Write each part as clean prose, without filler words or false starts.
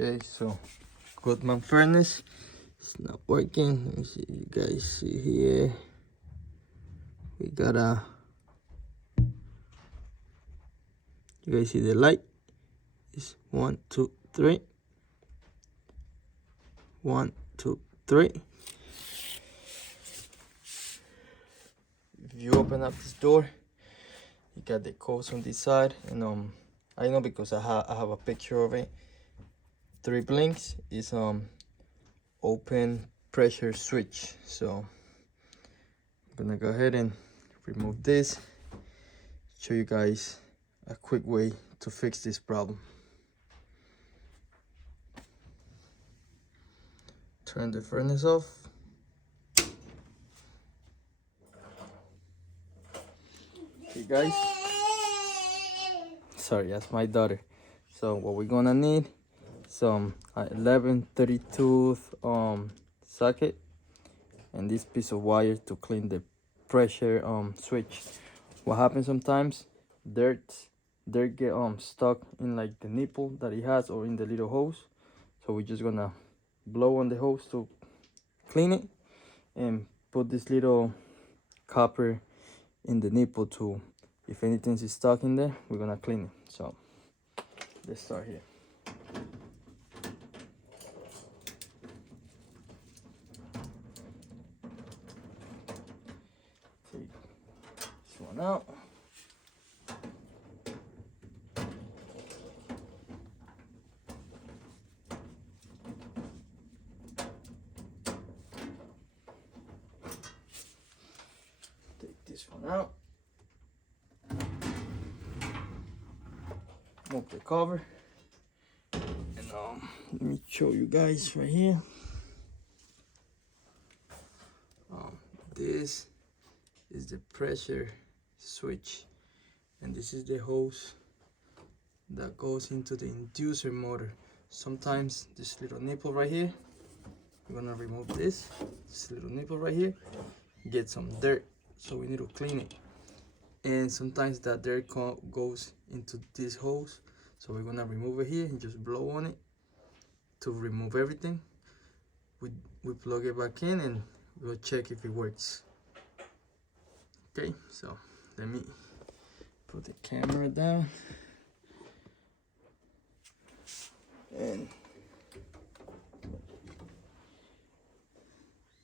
Okay, so Goodman furnace, it's not working. Let me see if you guys see here. We got you guys see the light? It's 1, 2, 3. 1, 2, 3. If you open up this door, you got the codes on this side, and I know because I have a picture of it. 3 blinks is open pressure switch. So I'm gonna go ahead and remove this, show you guys a quick way to fix this problem. Turn the furnace off. Okay guys, sorry, that's my daughter. So what we're gonna need, some 1132 socket and this piece of wire to clean the pressure switch. What happens sometimes, dirt get stuck in like the nipple that it has or in the little hose. So we're just gonna blow on the hose to clean it and put this little copper in the nipple to, if anything is stuck in there, we're gonna clean it. So let's start here. Take this one out. Take this one out. Move the cover. And let me show you guys right here. This is the pressure switch, and this is the hose that goes into the inducer motor. Sometimes this little nipple right here, we're gonna remove this little nipple right here, get some dirt, so we need to clean it. And sometimes that dirt goes into this hose, so we're gonna remove it here and just blow on it to remove everything. We plug it back in and we'll check if it works. Okay, so let me put the camera down and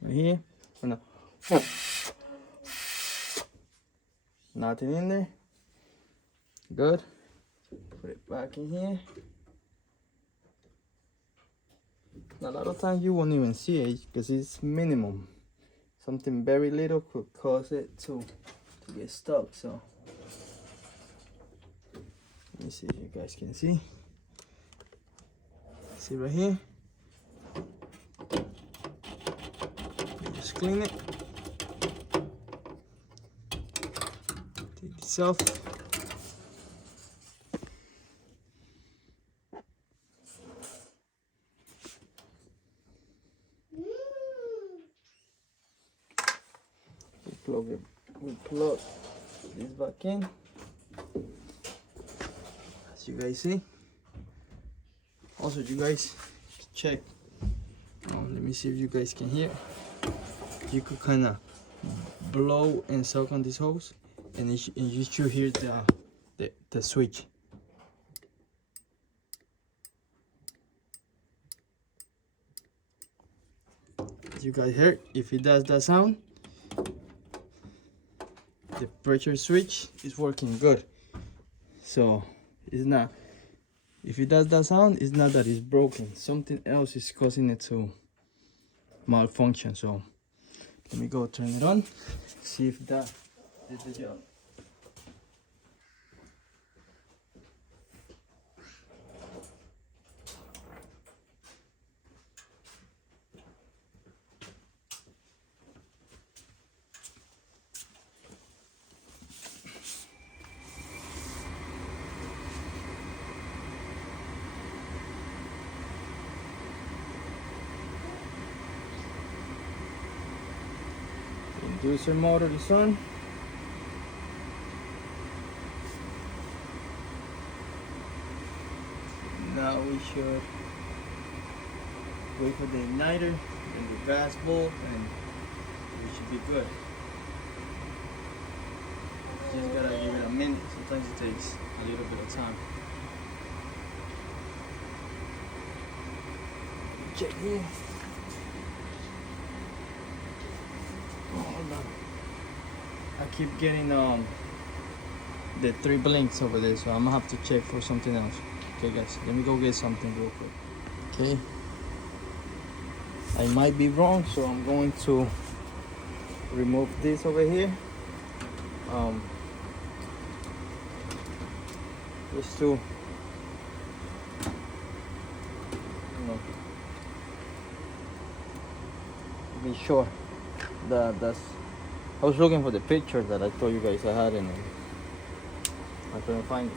right here, nothing in there. Good. Put it back in here. A lot of times you won't even see it because it's minimum. Something very little could cause it to get stuck. So let me see if you guys can see. See right here. Just clean it. Take this off. We plug this back in, as you guys see. Also, you guys check. Let me see if you guys can hear. You could kind of blow and suck on this hose, and you should hear the switch. You guys heard? If it does that sound, the pressure switch is working good. So it's not, if it does that sound, it's not that it's broken. Something else is causing it to malfunction. So let me go turn it on, see if that did the job. Inducer motor is on. Now we should wait for the igniter and the gas bulb, and we should be good. Just gotta give it a minute. Sometimes it takes a little bit of time. Check here. Oh, hold on. I keep getting the 3 blinks over there, so I'm gonna have to check for something else. Okay guys, let me go get something real quick. Okay, I might be wrong, so I'm going to remove this over here, just to, you know, be sure that that's. I was looking for the picture that I told you guys I had, and I couldn't find it.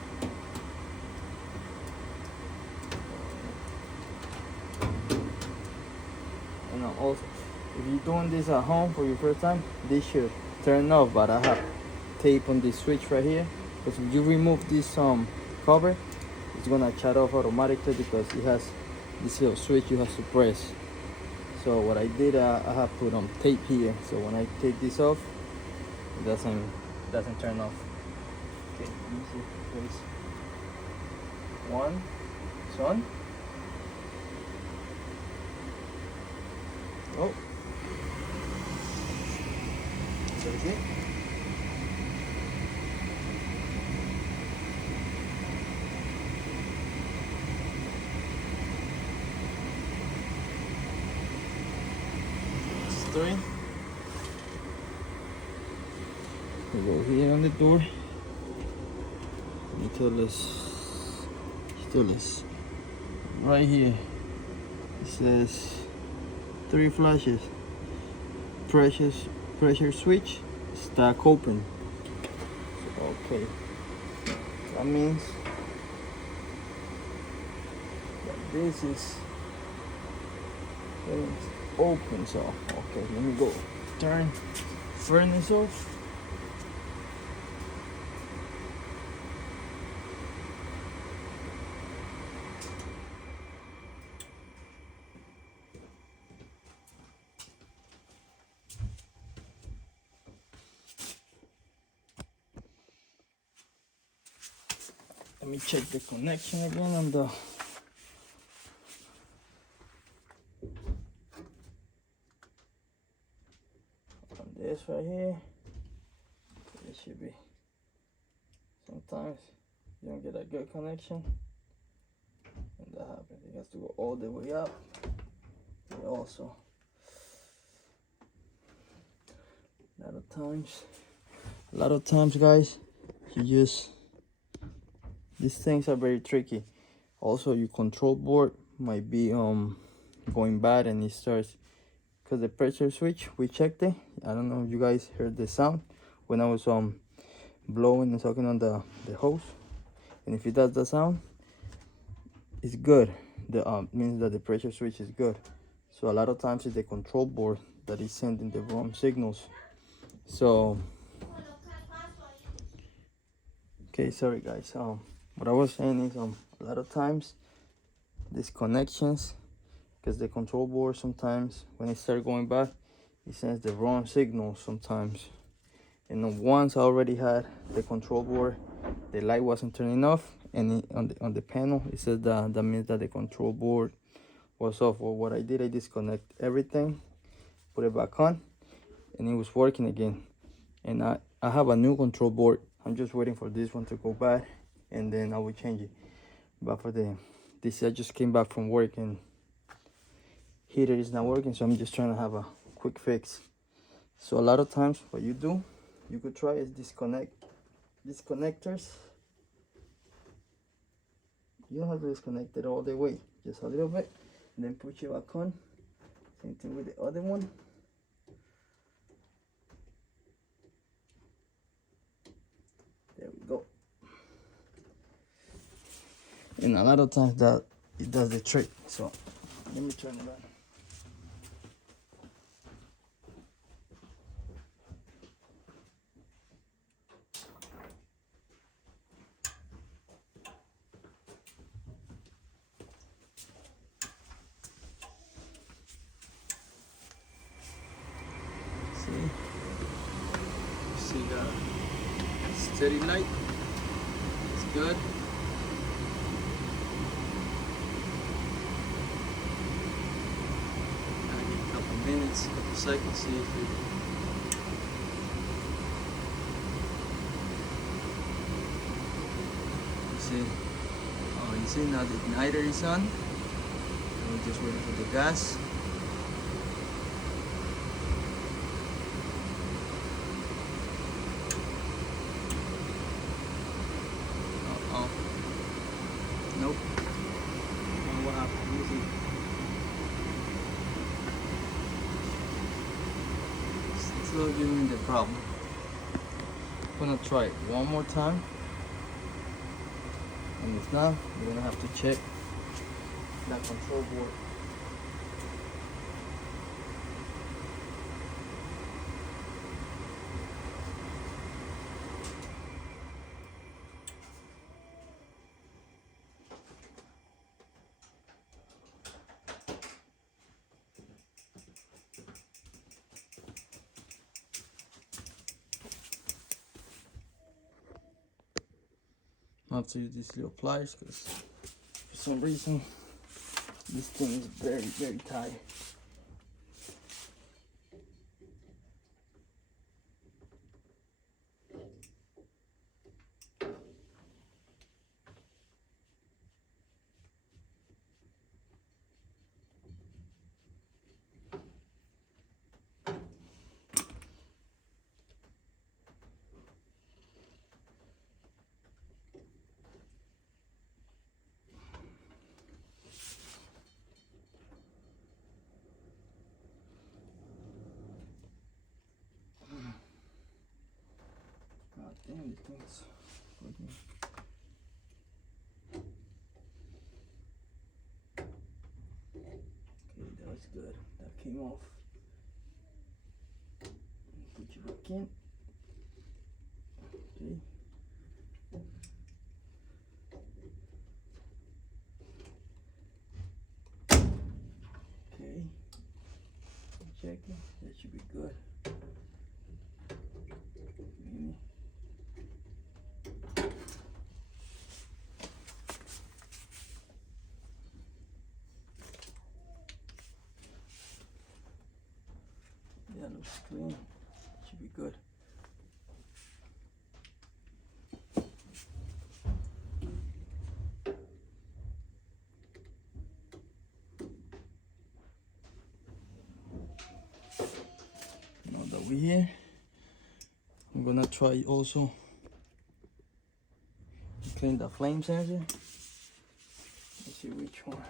And also, if you're doing this at home for your first time, this should turn off, but I have tape on this switch right here, because if you remove this cover, it's gonna shut off automatically because it has this little switch you have to press. So what I did, I have put tape here, so when I take this off, it doesn't turn off. Okay, let me see, please. One, it's on. Oh, that's it. It's 3. We go here on the door. You tell us right here. It says 3 flashes. Pressure switch, stack open. Okay, that means that this is open. So okay, let me go turn furnace off. Let me check the connection again on this right here. It should be. Sometimes you don't get a good connection, and that happens. It has to go all the way up. And also, a lot of times, guys, these things are very tricky. Also, your control board might be going bad, and it starts because the pressure switch, we checked it. I don't know if you guys heard the sound when I was blowing and talking on the hose, and if it does the sound, it's good. The means that the pressure switch is good. So a lot of times it's the control board that is sending the wrong signals. So okay, sorry guys. What I was saying is a lot of times these connections, because the control board sometimes when it starts going bad, it sends the wrong signal sometimes. And once I already had the control board, the light wasn't turning off, and on the panel it says that means that the control board was off. Well, what I did, I disconnect everything, put it back on, and it was working again. And I have a new control board. I'm just waiting for this one to go bad, and then I will change it. But for this, I just came back from work and heater is not working, so I'm just trying to have a quick fix. So a lot of times what you do, you could try is disconnect these connectors. You don't have to disconnect it all the way, just a little bit, and then put it back on. Same thing with the other one. There we go. And a lot of times that it does the trick. So let me turn it on. steady light. It's good. I'll give a couple minutes, couple seconds, see if it. You see? Oh, you see now the igniter is on. We're just waiting for the gas. Uh-oh. Nope. Oh, what happened? Let me see. Still giving me the problem. I'm gonna try it one more time. And if not, we're gonna have to check that control board. I have to use these little pliers because for some reason this thing is very, very tight. God damn, this thing's fucking. Okay, that was good. That came off. Put you back in. Okay. Okay. Checking. That should be good. Maybe. Yeah, looks clean. Should be good. Now that we're here, I'm gonna try also to clean the flame sensor. Let's see which one.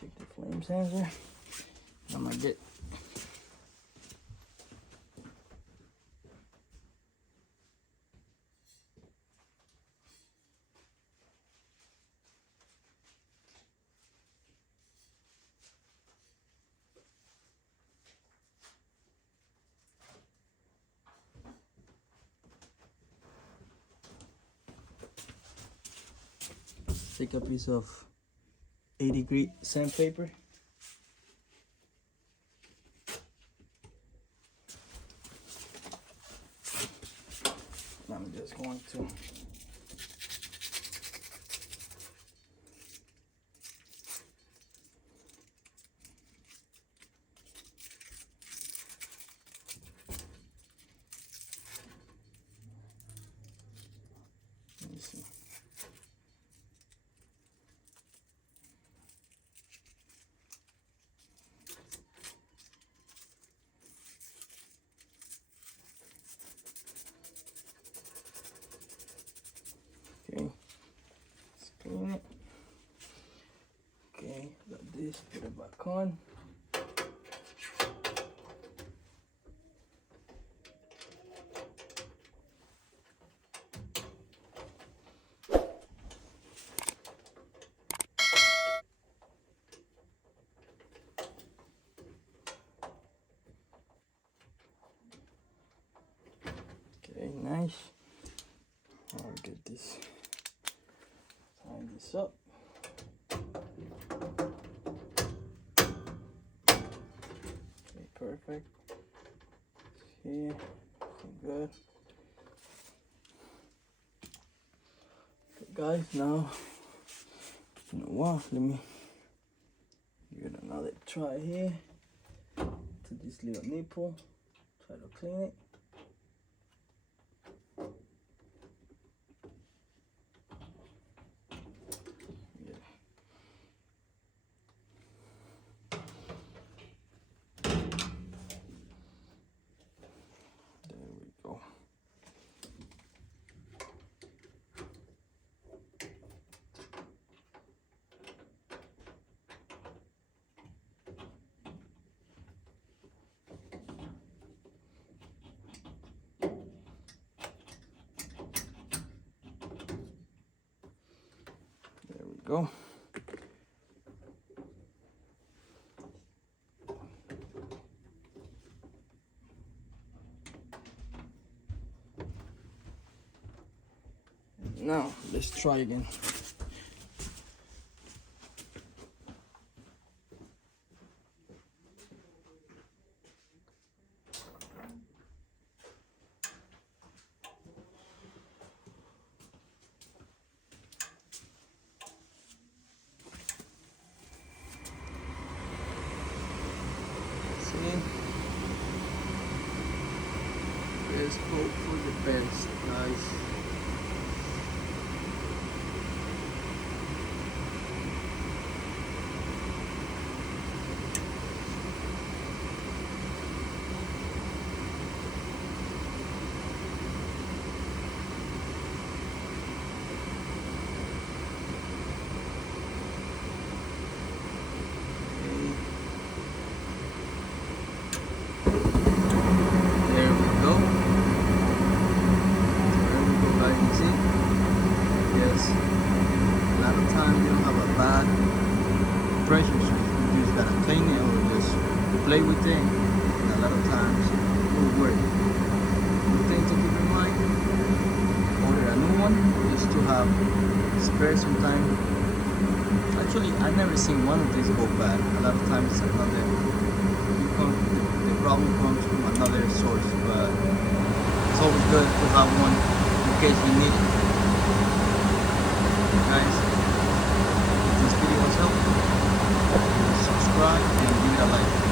Check the flame sensor. I'm gonna get take a piece of 80-grit sandpaper. I'm just going to back on. Okay, nice. I'll get this, tie this up. Okay, perfect. Here, looking good. Okay, guys, now, you know what? Let me give it another try here to this little nipple. Try to clean it. Go. Now let's try again. Let's hope for the best, guys. Pressure switch, you just gotta clean it or just play with it, and a lot of times it will work. One thing to keep in mind, order a new one just to have spare sometime. Actually, I've never seen one of these go bad. A lot of times it's another, the problem comes from another source, but it's always good to have one in case you need it. Guys, if this video was helpful, subscribe and give it a like.